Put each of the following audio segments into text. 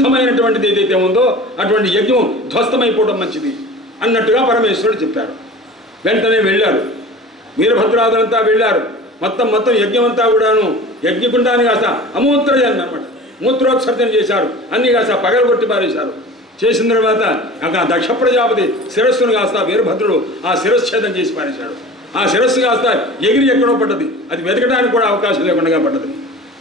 అశుద్ధమైనటువంటిది ఏదైతే ఉందో అటువంటి యజ్ఞం ధ్వస్తమైపోవడం మంచిది అన్నట్టుగా పరమేశ్వరుడు చెప్పారు. వెంటనే వెళ్ళారు, వీరభద్రాదులంతా వెళ్ళారు. మొత్తం యజ్ఞం అంతా కూడాను యజ్ఞకుండాన్ని కాస్త అమూత్రజన్ అన్నమాట, మూత్రోత్సర్జన చేశారు. అన్నీ కాస్త పగలగొట్టి పారేశారు. చేసిన తర్వాత అక్కడ దక్ష ప్రజాపతి శిరస్సును కాస్త వీరభద్రుడు ఆ శిరశ్ఛేదం చేసి పారేశాడు. ఆ శిరస్సు కాస్త ఎగిరి ఎక్కడో పడ్డది, అది వెతకడానికి కూడా అవకాశం లేకుండా పడ్డది.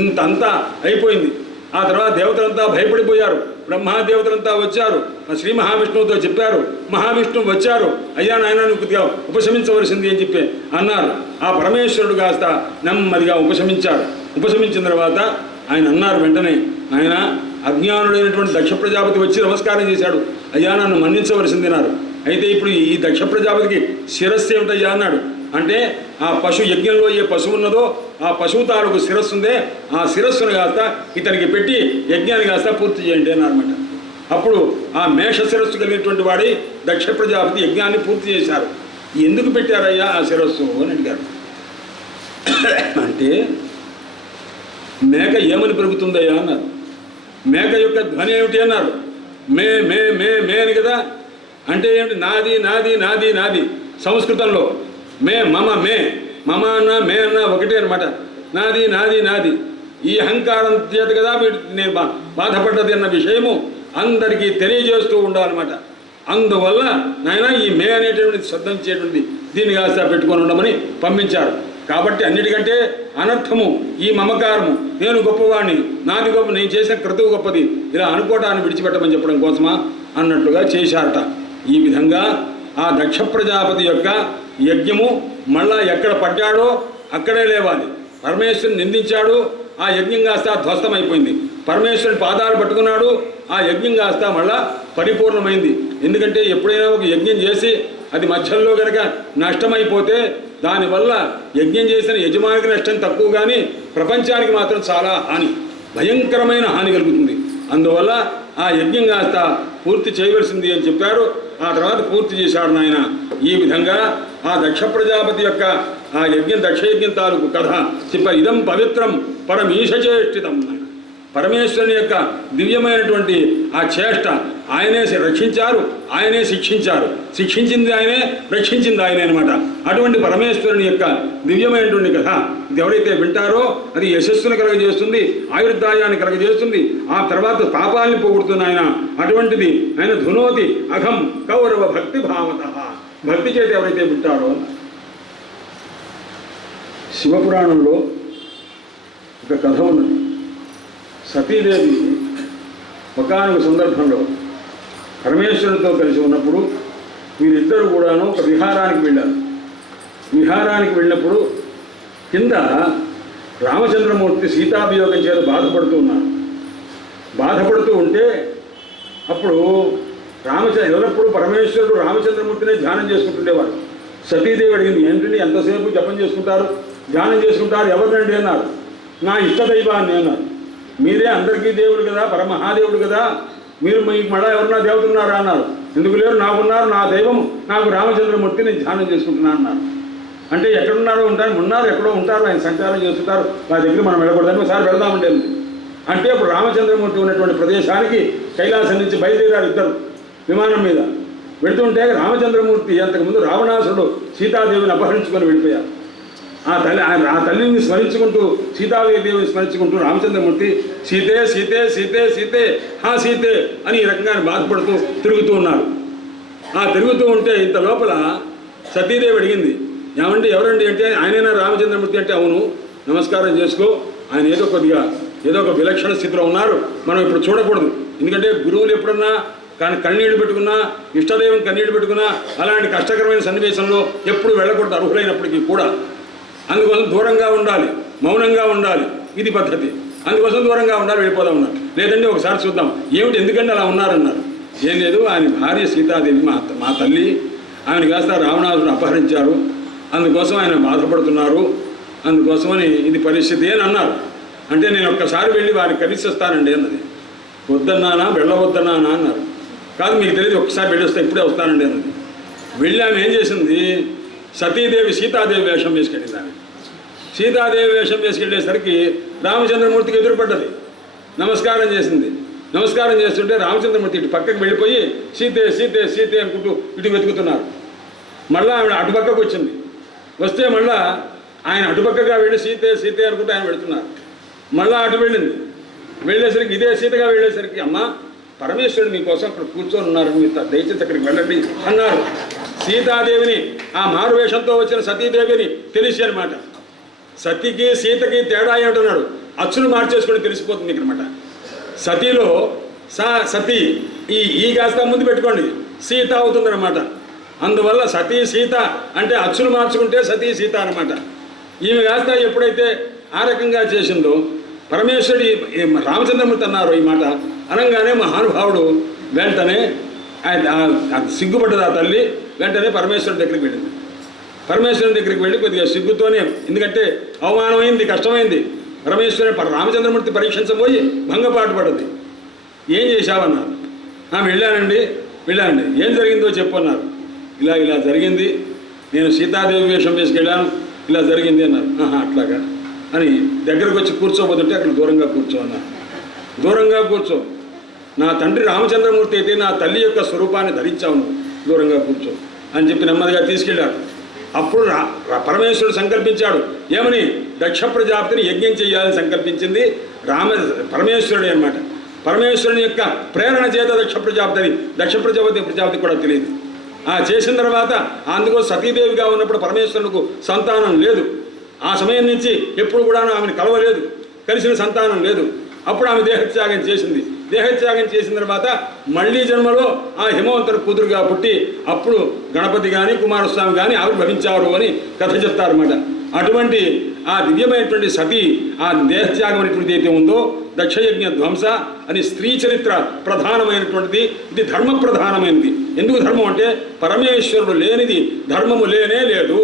ఇంతంతా అయిపోయింది. ఆ తర్వాత దేవతలంతా భయపడిపోయారు. బ్రహ్మాదేవతలంతా వచ్చారు, శ్రీ మహావిష్ణువుతో చెప్పారు. మహావిష్ణువు వచ్చారు, అయ్యా నాయన నువ్వు కొద్దిగా ఉపశమించవలసింది అని చెప్పి అన్నారు. ఆ పరమేశ్వరుడు కాస్త నెమ్మదిగా ఉపశమించాడు. ఉపశమించిన తర్వాత ఆయన అన్నారు వెంటనే, ఆయన అజ్ఞానుడైనటువంటి దక్ష ప్రజాపతి వచ్చి నమస్కారం చేశాడు. అయ్యా నన్ను మన్నించవలసింది అన్నారు. అయితే ఇప్పుడు ఈ దక్ష ప్రజాపతికి శిరస్సు ఏమిటయ్యా అన్నాడు. అంటే ఆ పశు యజ్ఞంలో ఏ పశువు ఉన్నదో ఆ పశువు తాలూకు శిరస్సు ఉందే, ఆ శిరస్సును కాస్త ఇతనికి పెట్టి యజ్ఞాన్ని కాస్త పూర్తి చేయండి అన్నారన్నమాట. అప్పుడు ఆ మేష శిరస్సు కలిగినటువంటి వాడి దక్ష ప్రజాపతి యజ్ఞాన్ని పూర్తి చేశారు. ఎందుకు పెట్టారయ్యా ఆ శిరస్సు అని అడిగారు. అంటే మేక ఏమని పెరుగుతుందయ్యా అన్నారు. మేక యొక్క ధ్వని ఏమిటి అన్నారు. మే మే మే మే అని కదా. అంటే ఏమిటి? నాది నాది నాది నాది. సంస్కృతంలో మే మమ మే, మమ అన్న మే అన్న ఒకటే అనమాట. నాది నాది నాది. ఈ అహంకారం చేత కదా నేను బాధపడ్డది అన్న విషయము అందరికీ తెలియజేస్తూ ఉండాలన్నమాట. అందువల్ల నాయన ఈ మే అనేటువంటి శబ్దం ఇచ్చేటువంటి దీన్ని కాస్త పెట్టుకొని ఉండమని పంపించారు. కాబట్టి అన్నిటికంటే అనర్థము ఈ మమకారము, నేను గొప్పవాడిని, నాది గొప్ప, నేను చేసిన క్రతువు గొప్పది, ఇలా అనుకోవటాన్ని విడిచిపెట్టమని చెప్పడం కోసమా అన్నట్టుగా చేశారట. ఈ విధంగా ఆ దక్ష ప్రజాపతి యొక్క యజ్ఞము మళ్ళా ఎక్కడ పడ్డాడో అక్కడే లేవాలి. పరమేశ్వరుని నిందించాడు, ఆ యజ్ఞం కాస్త ధ్వస్తమైపోయింది. పరమేశ్వరుని పాదాలు పట్టుకున్నాడు, ఆ యజ్ఞం కాస్త మళ్ళా పరిపూర్ణమైంది. ఎందుకంటే ఎప్పుడైనా ఒక యజ్ఞం చేసి అది మధ్యలో కనుక నష్టమైపోతే దానివల్ల యజ్ఞం చేసిన యజమానికి నష్టం తక్కువ, కానీ ప్రపంచానికి మాత్రం చాలా హాని, భయంకరమైన హాని కలుగుతుంది. అందువల్ల ఆ యజ్ఞం కాస్త పూర్తి చేయవలసింది అని చెప్పారు. ఆ తర్వాత పూర్తి చేశాడు నాయన. ఈ విధంగా ఆ దక్ష ప్రజాపతి యొక్క ఆ యజ్ఞం, దక్షయజ్ఞం తాలూకు కథ చెప్పారు. ఇదం పవిత్రం పరమీశచేష్టితం. పరమేశ్వరుని యొక్క దివ్యమైనటువంటి ఆ చేష్ట ఆయనే రక్షించారు, ఆయనే శిక్షించారు. శిక్షించింది ఆయనే, రక్షించింది ఆయనే అనమాట. అటువంటి పరమేశ్వరుని యొక్క దివ్యమైనటువంటి కథ ఇది ఎవరైతే వింటారో అది యశస్సును కలగజేస్తుంది, ఆయుర్దాయాన్ని కలగజేస్తుంది, ఆ తర్వాత పాపాలని పోగొడుతుంది ఆయన. అటువంటిది ఆయన ధునోతి అఘం కౌరవ భక్తి భావత. భక్తి చేతి ఎవరైతే వింటారో. శివపురాణంలో ఒక కథ ఉన్నది. సతీదేవి ఒకానొక సందర్భంలో పరమేశ్వరునితో కలిసి ఉన్నప్పుడు వీరిద్దరూ కూడాను ఒక విహారానికి వెళ్ళారు. విహారానికి వెళ్ళినప్పుడు కింద రామచంద్రమూర్తి సీతాభియోగం చేత బాధపడుతూ ఉన్నారు. బాధపడుతూ ఉంటే అప్పుడు ఎల్లప్పుడూ పరమేశ్వరుడు రామచంద్రమూర్తినే ధ్యానం చేసుకుంటుండేవారు. సతీదేవి అడిగింది, ఏంటంటే ఎంతసేపు జపం చేసుకుంటారు, ధ్యానం చేసుకుంటారు, ఎవరినండి అన్నారు. నా ఇష్టదైవాన్ని అన్నారు. మీరే అందరికీ దేవుడు కదా, పరమహాదేవుడు కదా, మీరు మీకు మళ్ళా ఎవరన్నా దేవతున్నారా అన్నారు. ఎందుకు లేరు, నాకున్నారు, నా దైవం నాకు రామచంద్రమూర్తి, నేను ధ్యానం చేసుకుంటున్నాను అన్నారు. అంటే ఎక్కడున్నారో ఉంటారు, ఉన్నారు, ఎక్కడో ఉంటారు, ఆయన సంచారం చేస్తుంటారు, వారి దగ్గర మనం వెళ్ళకూడదని ఒకసారి వెళ్దామంటే. అంటే అప్పుడు రామచంద్రమూర్తి ఉన్నటువంటి ప్రదేశానికి కైలాసం నుంచి బయలుదేరారు ఇద్దరు విమానం మీద. వెళుతుంటే రామచంద్రమూర్తి అంతకుముందు రావణాసురుడు సీతాదేవిని అపహరించుకొని వెళ్ళిపోయారు. ఆ తల్లిని స్మరించుకుంటూ, సీతాదేవిని స్మరించుకుంటూ రామచంద్రమూర్తి సీతే సీతే సీతే సీతే హా సీతే అని ఈ రకంగా బాధపడుతూ తిరుగుతూ ఉన్నారు. ఆ తిరుగుతూ ఉంటే ఇంత లోపల సతీదేవి అడిగింది, ఏమంటే ఎవరండి అంటే, ఆయనైనా రామచంద్రమూర్తి అంటే, అవును, నమస్కారం చేసుకో, ఆయన ఏదో ఒక విలక్షణ స్థితిలో ఉన్నారు, మనం ఇప్పుడు చూడకూడదు. ఎందుకంటే గురువులు ఎప్పుడన్నా కానీ కన్నీళ్లు పెట్టుకున్నా, ఇష్టదైవం కన్నీళ్లు పెట్టుకున్నా అలాంటి కష్టకరమైన సన్నివేశంలో ఎప్పుడు వెళ్ళకూడదు, అర్హులైనప్పటికీ కూడా. అందుకోసం దూరంగా ఉండాలి, మౌనంగా ఉండాలి, ఇది పద్ధతి. అందుకోసం దూరంగా ఉండాలి, వెళ్ళిపోదా ఉన్నారు. లేదంటే ఒకసారి చూద్దాం ఏమిటి, ఎందుకంటే అలా ఉన్నారన్నారు. ఏం లేదు, ఆయన భార్య సీతాదేవి మా తల్లి, ఆయన కాస్త రావణాసురుడు అపహరించారు, అందుకోసం ఆయన బాధపడుతున్నారు, అందుకోసమని ఇది పరిస్థితి అని అన్నారు. అంటే నేను ఒక్కసారి వెళ్ళి వారిని కలిసి వస్తానండి అన్నది. వద్దన్నానా, వెళ్ళవద్దన్నానా అన్నారు. కాదు, మీకు తెలియదు, ఒక్కసారి వెళ్ళొస్తే ఇప్పుడే వస్తానండి అన్నది. వెళ్ళి ఆమె ఏం చేసింది, సతీదేవి సీతాదేవి వేషం వేసుకెళ్ళింది. ఆమె సీతాదేవి వేషం వేసుకెళ్ళేసరికి రామచంద్రమూర్తికి ఎదురుపడ్డది, నమస్కారం చేసింది. నమస్కారం చేస్తుంటే రామచంద్రమూర్తి ఇటు పక్కకి వెళ్ళిపోయి సీతే సీతే సీతే అనుకుంటూ ఇటు వెతుకుతున్నారు. మళ్ళీ ఆవిడ అటుపక్కకు వచ్చింది. వస్తే మళ్ళా ఆయన అటుపక్కగా వెళ్ళి సీతే సీతే అనుకుంటూ ఆయన వెళుతున్నారు. మళ్ళీ అటు వెళ్ళింది. వెళ్ళేసరికి ఇదే సీతగా వెళ్ళేసరికి అమ్మ పరమేశ్వరుడు మీకోసం అక్కడ కూర్చొని ఉన్నారు, మీరు దయచేసి అక్కడికి వెళ్ళండి అన్నారు. సీతాదేవిని ఆ మారువేషంతో వచ్చిన సతీదేవిని తెలిసి అనమాట. సతీకి సీతకి తేడా ఏమిటన్నాడు, అచ్చులు మార్చేసుకొని తెలిసిపోతుంది మీకు అనమాట. సతీలో సతీ ఈ కాస్త ముందు పెట్టుకోండి, సీత అవుతుందన్నమాట. అందువల్ల సతీ సీత అంటే అచ్చులు మార్చుకుంటే సతీ సీత అనమాట. ఈమె కాస్త ఎప్పుడైతే ఆ రకంగా చేసిందో పరమేశ్వరుడి రామచంద్రమూర్తి అన్నారు ఈ మాట అనగానే మహానుభావుడు వెంటనే సిగ్గుపడ్డది ఆ తల్లి. వెంటనే పరమేశ్వరుడి దగ్గరికి వెళ్ళింది. పరమేశ్వరుని దగ్గరికి వెళ్ళి కొద్దిగా సిగ్గుతోనే, ఎందుకంటే అవమానమైంది, కష్టమైంది. పరమేశ్వరుని రామచంద్రమూర్తి పరీక్షించబోయి భంగపాటు పడ్డది. ఏం చేశావన్నారు. వెళ్ళానండి. ఏం జరిగిందో చెప్పు అన్నారు. ఇలా జరిగింది, నేను సీతాదేవి వేషం వేసుకెళ్ళాను, ఇలా జరిగింది అన్నారు. అట్లాగా అని దగ్గరకు వచ్చి కూర్చోబోతుంటే అక్కడ దూరంగా కూర్చో అన్నారు. దూరంగా కూర్చో, నా తండ్రి రామచంద్రమూర్తి అయితే నా తల్లి యొక్క స్వరూపాన్ని ధరించావు, దూరంగా కూర్చో అని చెప్పి నెమ్మదిగా తీసుకెళ్ళారు. అప్పుడు పరమేశ్వరుడు సంకల్పించాడు. ఏమని? దక్ష ప్రజాపతిని యజ్ఞం చేయాలని సంకల్పించింది పరమేశ్వరుడే అనమాట. పరమేశ్వరుని యొక్క ప్రేరణ చేత దక్ష ప్రజాపతి కూడా తెలియదు. చేసిన తర్వాత అందుకో సతీదేవిగా ఉన్నప్పుడు పరమేశ్వరునికి సంతానం లేదు. ఆ సమయం నుంచి ఎప్పుడు కూడా ఆమెను కలవలేదు, కలిసిన సంతానం లేదు. అప్పుడు ఆమె దేహత్యాగం చేసింది. దేహత్యాగం చేసిన తర్వాత మళ్ళీ జన్మలో ఆ హిమవంతుని కూతురుగా పుట్టి అప్పుడు గణపతి కానీ కుమారస్వామి కానీ ఆవిర్భవించారు అని కథ చెప్తారన్నమాట. అటువంటి ఆ దివ్యమైనటువంటి సతీ ఆ దేహత్యాగం అనేటువంటిది అయితే ఉందో దక్షయజ్ఞ ధ్వంస అని స్త్రీ చరిత్ర ప్రధానమైనటువంటిది. ఇది ధర్మ ప్రధానమైనది. ఎందుకు ధర్మం అంటే పరమేశ్వరుడు లేనిది ధర్మము లేనే లేదు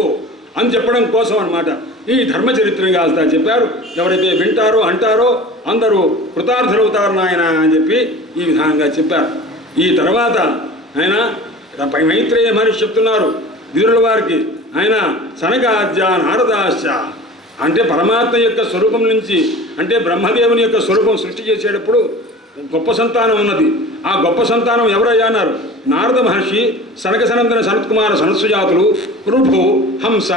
అని చెప్పడం కోసం అన్నమాట. ఈ ధర్మ చరిత్రగా చెప్పారు. ఎవరైతే వింటారో అంటారో అందరూ కృతార్థులవుతారు నాయన అని చెప్పి ఈ విధానంగా చెప్పారు. ఈ తర్వాత ఆయన మైత్రేయ మహర్షి చెప్తున్నారు విదురుల వారికి, ఆయన సనకాద్య నారదాశ్చ అంటే పరమాత్మ యొక్క స్వరూపం నుంచి, అంటే బ్రహ్మదేవుని యొక్క స్వరూపం సృష్టి చేసేటప్పుడు గొప్ప సంతానం ఉన్నది. ఆ గొప్ప సంతానం ఎవరయ్యా అన్నారు. నారద మహర్షి, సనక సనందన సనత్కుమార సనత్సుజాతులు, రుభు, హంస,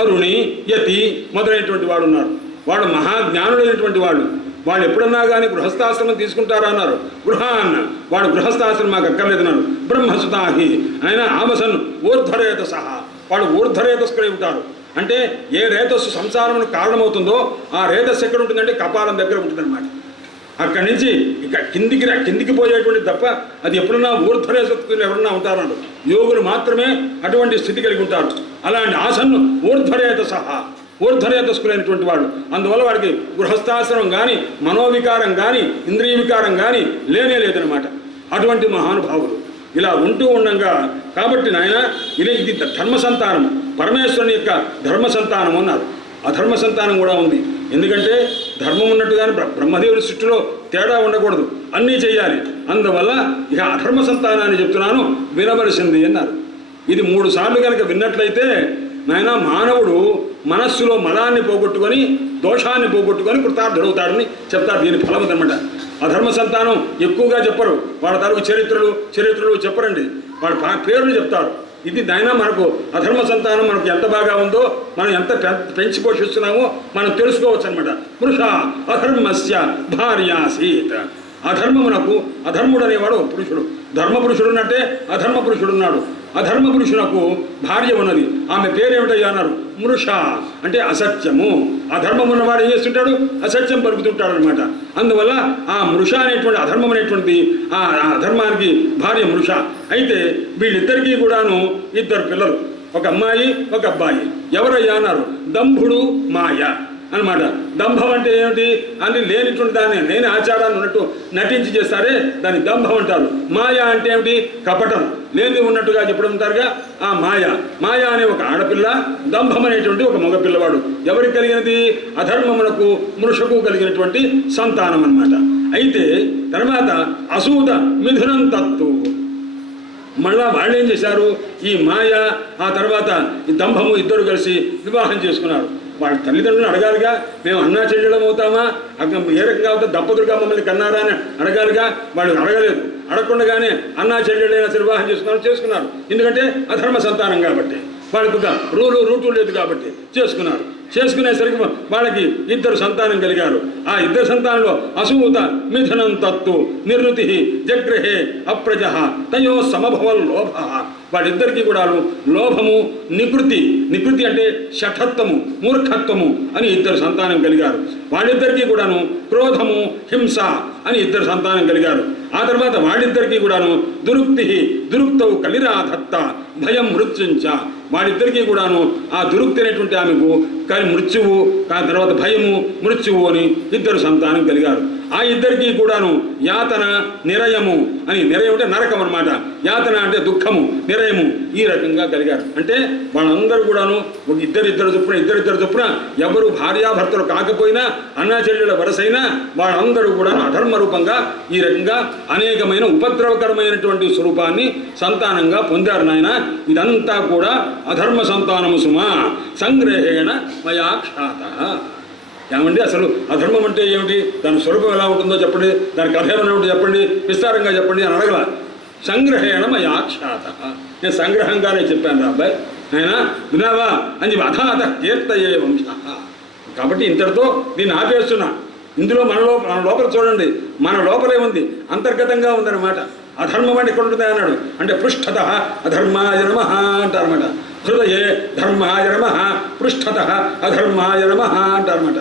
అరుణి, యతి మొదలైనటువంటి వాడు ఉన్నారు. వాడు మహాజ్ఞానుడైనటువంటి వాళ్ళు. వాళ్ళు ఎప్పుడన్నా కానీ గృహస్థాశ్రమం తీసుకుంటారా అన్నారు. గృహాన్న వాడు గృహస్థాశ్రమం మాకు అక్కర్లేదన్నారు. బ్రహ్మసుతాహి ఆయన ఆమసన్ ఊర్ధ్వరేత సహా వాడు ఊర్ధ్వరేతస్కులై ఉంటారు. అంటే ఏ రేతస్సు సంసారమును కారణమవుతుందో ఆ రేతస్సు ఎక్కడ ఉంటుందంటే కపాలం దగ్గర ఉంటుందన్నమాట. అక్కడి నుంచి ఇక కిందికి పోయేటువంటి తప్ప అది ఎప్పుడన్నా ఊర్ధ్వరేతస్కులు ఎవరన్నా ఉంటారన్నారు. యోగులు మాత్రమే అటువంటి స్థితి కలిగి ఉంటారు. అలాంటి ఆసన్ను ఊర్ధ్వరేత సహా ఊర్ధ్వరేతస్కులైనటువంటి వాడు. అందువల్ల వాడికి గృహస్థాశ్రమం కానీ మనోవికారం కానీ ఇంద్రియ వికారం కానీ లేనే లేదనమాట. అటువంటి మహానుభావులు ఇలా ఉంటూ ఉండగా కాబట్టి నాయన ఇది ధర్మ సంతానం, పరమేశ్వరుని యొక్క ధర్మ సంతానం అన్నారు. అధర్మ సంతానం కూడా ఉంది. ఎందుకంటే ధర్మం ఉన్నట్టుగానే బ్రహ్మదేవుడి సృష్టిలో తేడా ఉండకూడదు, అన్నీ చేయాలి. అందువల్ల ఇక అధర్మ సంతానాన్ని చెప్తున్నాను, వినవలసింది అన్నారు. ఇది 3 సార్లు కనుక విన్నట్లయితే నాయన మానవుడు మనస్సులో మలాన్ని పోగొట్టుకొని దోషాన్ని పోగొట్టుకొని కృతార్థుడవుతాడని చెప్తారు. దీని ఫలం అనమాట. అధర్మ సంతానం ఎక్కువగా చెప్పరు. వాళ్ళ తరపు చరిత్రలు చెప్పరండి. వాళ్ళ పేర్లు చెప్తారు. ఇది నాయన మనకు అధర్మ సంతానం మనకు ఎంత బాగా ఉందో, మనం ఎంత పెంచి పోషిస్తున్నామో మనం తెలుసుకోవచ్చు అనమాట. పురుష అధర్మస్య భార్యాసీత్. అధర్మమునకు అధర్ముడు అనేవాడు పురుషుడు. ధర్మ పురుషుడు ఉన్నట్టే అధర్మ పురుషుడు ఉన్నాడు. అధర్మ పురుషునకు భార్య ఉన్నది. ఆమె పేరేమిటయ్యా అన్నారు. మృష అంటే అసత్యము. అధర్మం ఉన్నవాడు ఏం చేస్తుంటాడు? అసత్యం పలుకుతుంటాడు అనమాట. అందువల్ల ఆ మృష అనేటువంటి అధర్మం అనేటువంటిది ఆ అధర్మానికి భార్య మృష. అయితే వీళ్ళిద్దరికీ కూడాను 2 పిల్లలు, ఒక అమ్మాయి ఒక అబ్బాయి. ఎవరయ్యా అన్నారు. దంభుడు మాయ అనమాట. దంభం అంటే ఏమిటి అంటే లేనిటువంటి దాన్ని లేని ఆచారాన్ని ఉన్నట్టు నటించి చేస్తారే దాన్ని దంభం అంటారు. మాయ అంటే ఏమిటి? కపటం, లేని ఉన్నట్టుగా చెప్పడం ఉంటారుగా ఆ మాయ అనే ఒక ఆడపిల్ల, దంభం అనేటువంటి ఒక మగపిల్లవాడు. ఎవరికి కలిగినది? అధర్మమునకు మృషకు కలిగినటువంటి సంతానం అన్నమాట. అయితే తర్వాత అసూత మిథునం తత్తు. మళ్ళా వాళ్ళు ఏం చేశారు? ఈ మాయ ఆ తర్వాత ఈ దంభము ఇద్దరు కలిసి వివాహం చేసుకున్నారు. వాళ్ళ తల్లిదండ్రులను అడగాలిగా, మేము అన్నా చెల్లెలం అవుతామా, ఏ రకంగా అవుతా దంపతులుగా మమ్మల్ని కన్నారా అని అడగాలిగా. వాళ్ళు అడగలేదు. అడగకుండానే అన్నా చెల్లెలైనా వివాహం చేసుకున్నారు. ఎందుకంటే అధర్మ సంతానం కాబట్టి, వాళ్ళకు రూటు లేదు కాబట్టి చేసుకునేసరికి వాళ్ళకి 2 సంతానం కలిగారు. ఆ 2 సంతానంలో అసూత మిథునం తత్తు నిర్వృతి జగ్రహే అప్రజ తయో సమభవల్ లోభ. వాళ్ళిద్దరికీ కూడా లోభము నికృతి అంటే శఠత్వము మూర్ఖత్వము అని 2 సంతానం కలిగారు. వాళ్ళిద్దరికీ కూడాను క్రోధము హింస అని 2 సంతానం కలిగారు. ఆ తర్వాత వాళ్ళిద్దరికీ కూడాను దురుక్తవు కలిరాధత్త భయం మృత్యుంచ. వాళ్ళిద్దరికీ కూడాను ఆ దురుక్తి అనేటువంటి ఆమెకు మృత్యువు, ఆ తర్వాత భయము మృత్యువు అని 2 సంతానం కలిగారు. ఆ ఇద్దరికీ కూడాను యాతన నిరయము అని, నిరయం అంటే నరకం అనమాట, యాతన అంటే దుఃఖము, నిరయము ఈ రకంగా కలిగారు. అంటే వాళ్ళందరూ కూడాను ఇద్దరిద్దరు చొప్పున ఎవరు భార్యాభర్తలు కాకపోయినా అన్నా చెల్లెల వరసైనా వాళ్ళందరూ కూడా అధర్మ రూపంగా ఈ రకంగా అనేకమైన ఉపద్రవకరమైనటువంటి స్వరూపాన్ని సంతానంగా పొందారు నాయన. ఇదంతా కూడా అధర్మ సంతానము సుమా సంగ్రహేణ మయా ఖ్యాత. ఏమండి అసలు అధర్మం అంటే ఏమిటి, దాని స్వరూపం ఎలా ఉంటుందో చెప్పండి, దాని కథ ఏమైనా ఉంటుందో చెప్పండి, విస్తారంగా చెప్పండి అని అడగల. సంగ్రహేణ మయా ఖ్యాత, నేను సంగ్రహంగానే చెప్పాను రా అబ్బాయి, ఆయన వినావా అని చెప్పి అథాత కీర్తయే వంశ. కాబట్టి ఇంతటితో దీన్ని ఆపేస్తున్నా. ఇందులో మన లోపల చూడండి, మన లోపలే ఉంది, అంతర్గతంగా ఉందన్నమాట. అధర్మం అంటే ఎక్కడ ఉంటుంది అన్నాడు అంటే పృష్ఠత అధర్మాయ నమః అంటారన్నమాట. హృదయే ధర్మాయ నమః పృష్ఠత అధర్మాయ నమః అంటారన్నమాట.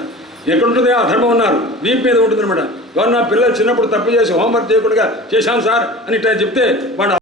ఎక్కడుంటుంది అధర్మం ఉన్నారు వీపు మీద ఉంటుంది అనమాట. ఎవరన్నా పిల్లలు చిన్నప్పుడు తప్పు చేసి హోంవర్క్ చేయకుండా చేశాను సార్ అని ఇట్లా చెప్తే వాడు